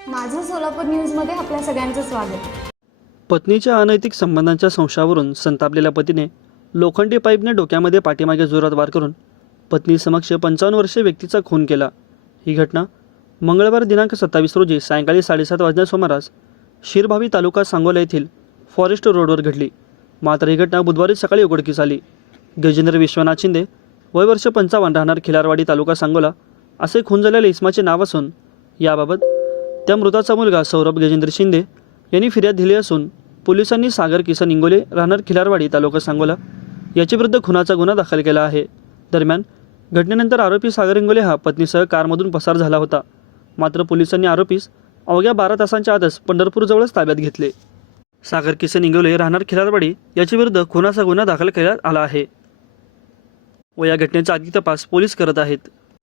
सोलापूर न्यूजमध्ये आपल्या सगळ्यांचं स्वागत. पत्नीच्या अनैतिक संबंधांच्या संशयावरून संतापलेल्या पतीने लोखंडी पाईपने डोक्यामध्ये पाठीमागे जोरात वार करून पत्नीसमक्ष पंचावन्न वर्षीय व्यक्तीचा खून केला. ही घटना मंगळवार दिनांक सत्तावीस रोजी सायंकाळी साडेसात वाजण्या सुमारास शिरभावी तालुका सांगोला येथील फॉरेस्ट रोडवर घडली. मात्र ही घटना बुधवारी सकाळी उघडकीस आली. गजेंद्र विश्वनाथ शिंदे वय वर्ष पंचावन्न राहणार खिलारवाडी तालुका सांगोला असे खून झालेल्या इस्माचे नाव असून याबाबत त्या मृताचा मुलगा सौरभ गजेंद्र शिंदे यांनी फिर्याद दिली असून पोलिसांनी सागर किसन इंगोले राहणार खिलारवाडी तालुका सांगोला याच्याविरुद्ध खुनाचा गुन्हा दाखल केला आहे. दरम्यान घटनेनंतर आरोपी सागर इंगोले हा पत्नीसह कारमधून पसार झाला होता. मात्र पोलिसांनी आरोपीस अवघ्या बारा तासांच्या आतच पंढरपूरजवळच ताब्यात घेतले. सागर किसन इंगोले राहणार खिलारवाडी याच्याविरुद्ध खुनाचा गुन्हा दाखल करण्यात आला आहे. व या घटनेचा अधिक तपास पोलीस करत आहेत.